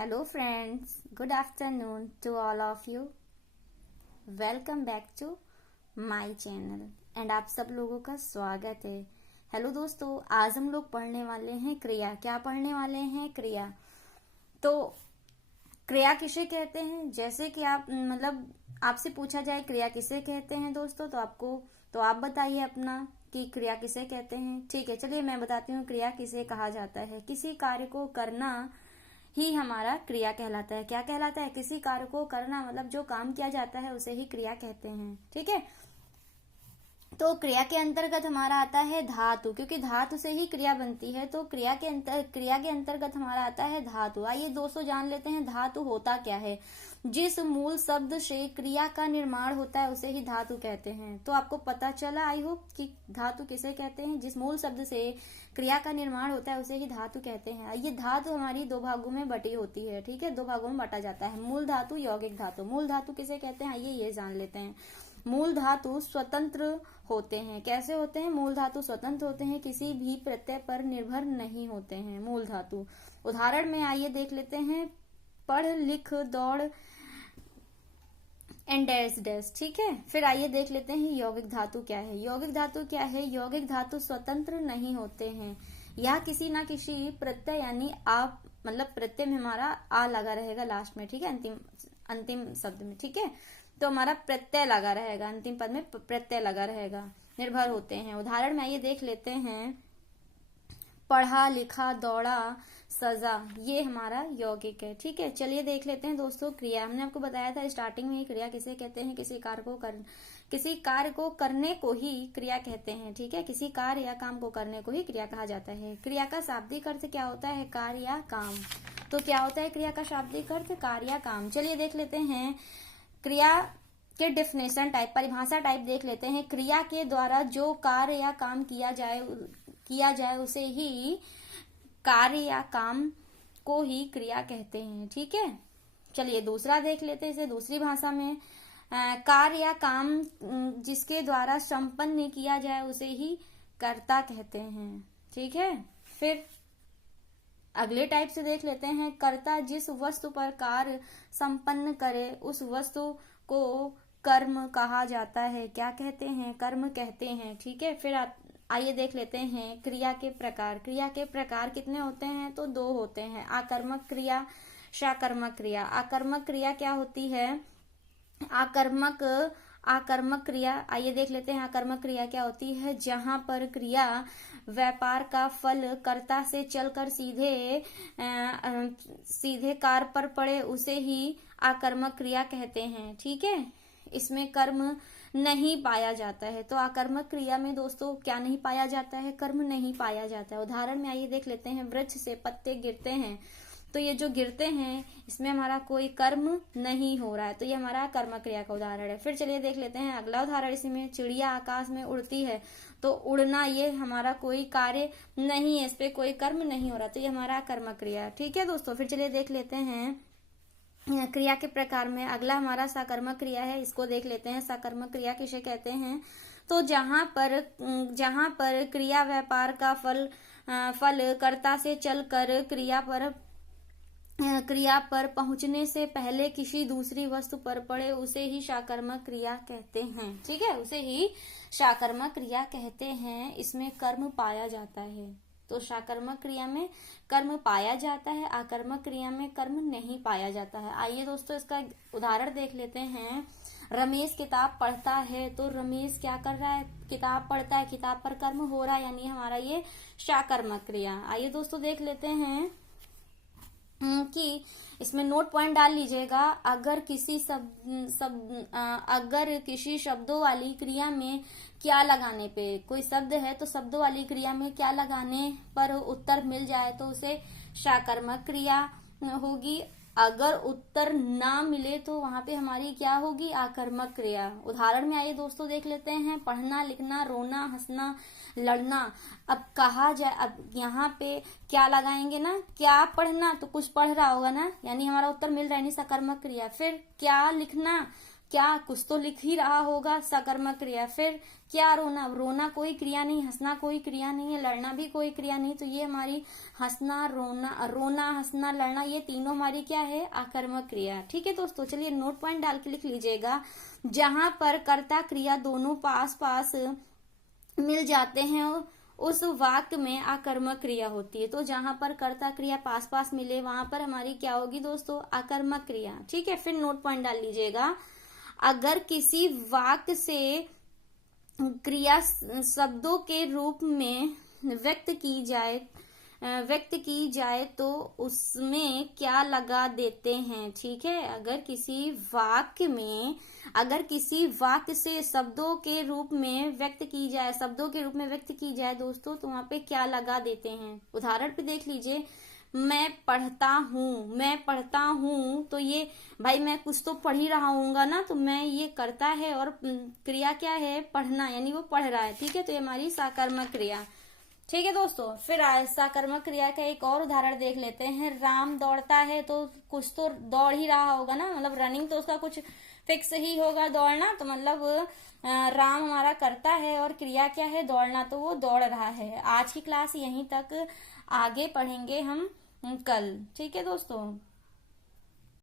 Hello, friends. Good afternoon to all of you. Welcome back to my channel and आप सब लोगों का स्वागत है। हेलो दोस्तों, आज हम लोग पढ़ने वाले हैं क्रिया। क्या पढ़ने वाले हैं? क्रिया। तो क्रिया किसे कहते हैं? जैसे कि आप आपसे पूछा जाए क्रिया किसे कहते हैं दोस्तों, तो आप बताइए अपना कि क्रिया किसे कहते हैं। ठीक है, चलिए मैं बताती हूँ क्रिया किसे कहा जाता है। किसी कार्य को करना ही हमारा क्रिया कहलाता है। क्या कहलाता है? किसी कार्य को करना, मतलब जो काम किया जाता है उसे ही क्रिया कहते हैं। ठीक है, तो क्रिया के अंतर्गत हमारा आता है धातु, क्योंकि धातु से ही क्रिया बनती है। तो क्रिया के अंतर्गत हमारा आता है धातु। आइए दोस्तों जान लेते हैं धातु होता क्या है। जिस मूल शब्द से क्रिया का निर्माण होता है उसे ही धातु कहते हैं। तो आपको पता चला, आई होप, कि धातु किसे कहते हैं। जिस मूल शब्द से क्रिया का निर्माण होता है उसे ही धातु कहते हैं। ये धातु हमारी दो भागों में बटी होती है। ठीक है, दो भागों में बांटा जाता है, मूल धातु, यौगिक धातु। मूल धातु किसे कहते हैं, आइए ये जान लेते हैं। मूल धातु स्वतंत्र होते हैं। कैसे होते हैं? मूल धातु स्वतंत्र होते हैं, किसी भी प्रत्यय पर निर्भर नहीं होते हैं मूल धातु। उदाहरण में आइए देख लेते हैं, पढ़ लिख दौड़ एंड डैश डैश। ठीक है, फिर आइए देख लेते हैं यौगिक धातु क्या है। यौगिक धातु क्या है? यौगिक धातु स्वतंत्र नहीं होते हैं। यह किसी ना किसी प्रत्यय, यानी आप, प्रत्यय में हमारा आ लगा रहेगा लास्ट में। ठीक है, अंतिम शब्द में। ठीक है, तो हमारा प्रत्यय लगा रहेगा, अंतिम पद में प्रत्यय लगा रहेगा, निर्भर होते हैं। उदाहरण में आइए देख लेते हैं, पढ़ा लिखा दौड़ा सजा, ये हमारा यौगिक है। ठीक है, चलिए देख लेते हैं दोस्तों क्रिया। हमने आपको बताया था स्टार्टिंग में, क्रिया किसे कहते हैं? किसी कार्य को करने को ही क्रिया कहते हैं। ठीक है, किसी कार्य या काम को करने को ही क्रिया कहा जाता है। क्रिया का शाब्दिक अर्थ क्या होता है? कार्य या काम। तो क्या होता है क्रिया का शाब्दिक अर्थ? कार्य या काम। चलिए देख लेते हैं क्रिया के डेफिनेशन टाइप, परिभाषा टाइप देख लेते हैं। क्रिया के द्वारा जो कार्य या काम किया जाए उसे ही कार्य या काम को ही क्रिया कहते हैं। ठीक है, चलिए दूसरा देख लेते हैं, इसे दूसरी भाषा में। कार्य या काम जिसके द्वारा संपन्न किया जाए उसे ही कर्ता कहते हैं। ठीक है, फिर अगले टाइप से देख लेते हैं, कर्ता जिस वस्तु पर कार्य संपन्न करे उस वस्तु को कर्म कहा जाता है। क्या कहते हैं? कर्म कहते हैं। ठीक है, फिर आइए देख लेते हैं क्रिया के प्रकार। क्रिया के प्रकार कितने होते हैं? तो दो होते हैं, आकर्मक क्रिया, साकर्मक क्रिया। आकर्मक क्रिया क्या होती है? आकर्मक क्रिया, आइए देख लेते हैं आकर्मक क्रिया क्या होती है। जहां पर क्रिया व्यापार का फल कर्ता से चलकर सीधे कार्य पर पड़े उसे ही आकर्मक क्रिया कहते हैं। ठीक है, इसमें कर्म नहीं पाया जाता है। तो आकर्मक क्रिया में दोस्तों क्या नहीं पाया जाता है? कर्म नहीं पाया जाता है। उदाहरण में आइए देख लेते हैं, वृक्ष से पत्ते गिरते हैं, तो ये जो गिरते हैं इसमें हमारा कोई कर्म नहीं हो रहा है, तो ये हमारा कर्मक क्रिया का उदाहरण है। फिर चलिए देख लेते हैं अगला उदाहरण, इसमें चिड़िया आकाश में उड़ती है, तो उड़ना ये हमारा कोई कार्य नहीं है, इस पे कोई कर्म नहीं हो रहा, तो ये हमारा कर्मक क्रिया। ठीक है दोस्तों, फिर चलिए देख लेते हैं क्रिया के प्रकार में अगला हमारा साकर्मक क्रिया है। इसको देख लेते हैं, साकर्मक क्रिया किसे कहते हैं। तो जहां पर क्रिया व्यापार का फल कर्ता से चलकर क्रिया पर पहुंचने से पहले किसी दूसरी वस्तु पर पड़े उसे ही साकर्मक क्रिया कहते हैं। ठीक है, उसे ही साकर्मक क्रिया कहते हैं। इसमें कर्म पाया जाता है। तो साकर्मक क्रिया में कर्म पाया जाता है, आकर्मक क्रिया में कर्म नहीं पाया जाता है। आइए दोस्तों इसका उदाहरण देख लेते हैं। रमेश किताब पढ़ता है, तो रमेश क्या कर रहा है? किताब पढ़ता है, किताब पर कर्म हो रहा है, यानी हमारा ये साकर्मक क्रिया। आइए दोस्तों देख लेते हैं कि इसमें नोट पॉइंट डाल लीजिएगा। अगर किसी शब्दों वाली क्रिया में क्या लगाने पे, कोई शब्द है तो शब्दों वाली क्रिया में क्या लगाने पर उत्तर मिल जाए तो उसे साकर्मक क्रिया होगी। अगर उत्तर ना मिले तो वहां पे हमारी क्या होगी? आकर्मक क्रिया। उदाहरण में आइए दोस्तों देख लेते हैं, पढ़ना लिखना रोना हंसना लड़ना। अब कहा जाए, अब यहाँ पे क्या लगाएंगे ना, क्या पढ़ना, तो कुछ पढ़ रहा होगा ना, यानी हमारा उत्तर मिल रहा है, नहीं साकर्मक क्रिया। फिर क्या लिखना, क्या कुछ तो लिख ही रहा होगा, सकर्मक क्रिया। फिर क्या, रोना, रोना कोई क्रिया नहीं, हंसना कोई क्रिया नहीं है, लड़ना भी कोई क्रिया नहीं, तो ये हमारी हंसना, रोना, हंसना, लड़ना, ये तीनों हमारी क्या है, आकर्मक क्रिया। ठीक है दोस्तों, चलिए नोट पॉइंट डाल के लिख लीजिएगा। जहां पर कर्ता क्रिया दोनों पास पास मिल जाते हैं उस वाक्य में आकर्मक क्रिया होती है। तो जहां पर कर्ता क्रिया पास पास मिले वहां पर हमारी क्या होगी दोस्तों, आकर्मक क्रिया। ठीक है, फिर नोट पॉइंट डाल लीजिएगा। अगर किसी वाक्य से क्रिया शब्दों के रूप में व्यक्त की जाए तो उसमें क्या लगा देते हैं। ठीक है, अगर किसी वाक्य से शब्दों के रूप में व्यक्त की जाए दोस्तों, तो वहां पे क्या लगा देते हैं। उदाहरण पे देख लीजिए, मैं पढ़ता हूँ, तो ये भाई मैं कुछ तो पढ़ ही रहा हूँगा ना, तो मैं ये करता है और क्रिया क्या है, पढ़ना, यानी वो पढ़ रहा है। ठीक है, तो ये हमारी साकर्मक क्रिया। ठीक है दोस्तों, फिर साकर्मक क्रिया का एक और उदाहरण देख लेते हैं। राम दौड़ता है, तो कुछ तो दौड़ ही रहा होगा ना, मतलब रनिंग तो उसका कुछ फिक्स ही होगा, दौड़ना, तो मतलब राम हमारा करता है और क्रिया क्या है, दौड़ना, तो वो दौड़ रहा है। आज की क्लास यहीं तक, आगे पढ़ेंगे हम कल। ठीक है दोस्तों।